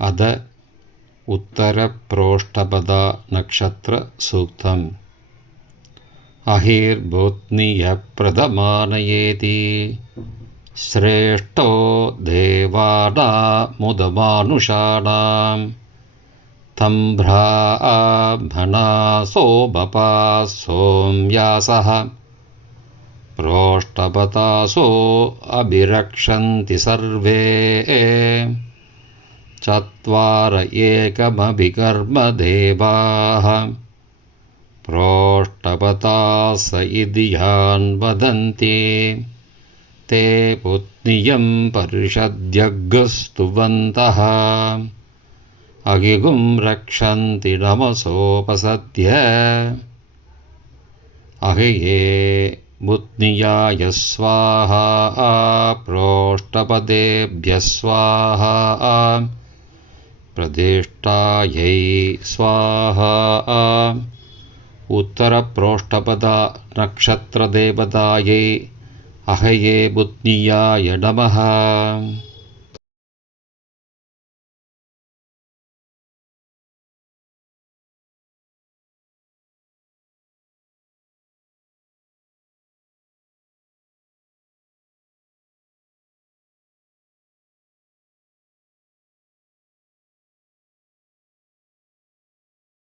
अद उत्तरप्रोष्ठपदा नक्षत्रसूक्तम् अहिर्भूत्नियप्रथमानयेति श्रेष्ठो देवानामुदमानुषाणां तम्भ्राभनासो बपा सोम्यासः प्रोष्टपतासो अभिरक्षन्ति सर्वे चत्वार एकमभिकर्मदेवाः। प्रोष्टपतास इति यान् वदन्ति ते पुत्नियं परिषद्यग्स्तुवन्तः अगिगुं रक्षन्ति नमसोपसद्य। अहिये बुत्नियाय स्वाहा प्रोष्टपदेभ्यः स्वाहा प्रतिष्ठायै स्वाहा। उत्तरप्रोष्ठपदा नक्षत्रदेवतायै अहये बुद्धियाय नमः